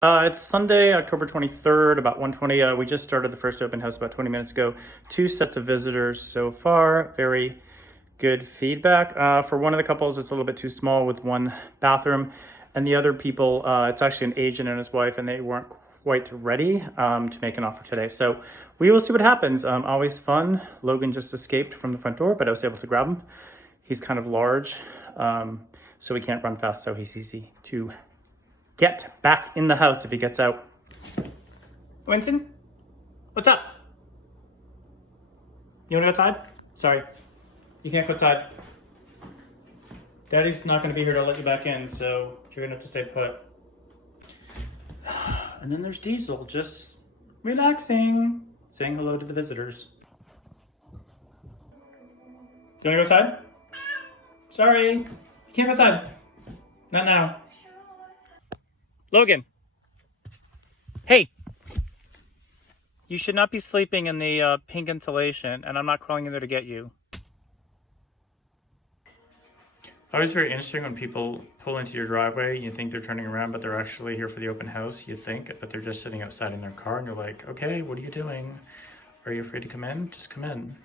It's Sunday, October 23rd, about 1:20. We just started the first open house about 20 minutes ago. Two sets of visitors so far. Very good feedback. For one of the couples, it's a little bit too small with one bathroom. And the other people, it's actually an agent and his wife, and they weren't quite ready to make an offer today. So we will see what happens. Always fun. Logan just escaped from the front door, but I was able to grab him. He's kind of large, so he can't run fast, so he's easy to get back in the house if he gets out. Winston, what's up? You wanna go outside? Sorry, you can't go outside. Daddy's not gonna be here to let you back in, so you're gonna have to stay put. And then there's Diesel, just relaxing, saying hello to the visitors. You wanna go outside? Sorry, you can't go outside. Not now. Logan. Hey. You should not be sleeping in the pink insulation, and I'm not crawling in there to get you. Always very interesting when people pull into your driveway, you think they're turning around, but they're actually here for the open house, you think, but they're just sitting outside in their car, and you're like, okay, what are you doing? Are you afraid to come in? Just come in.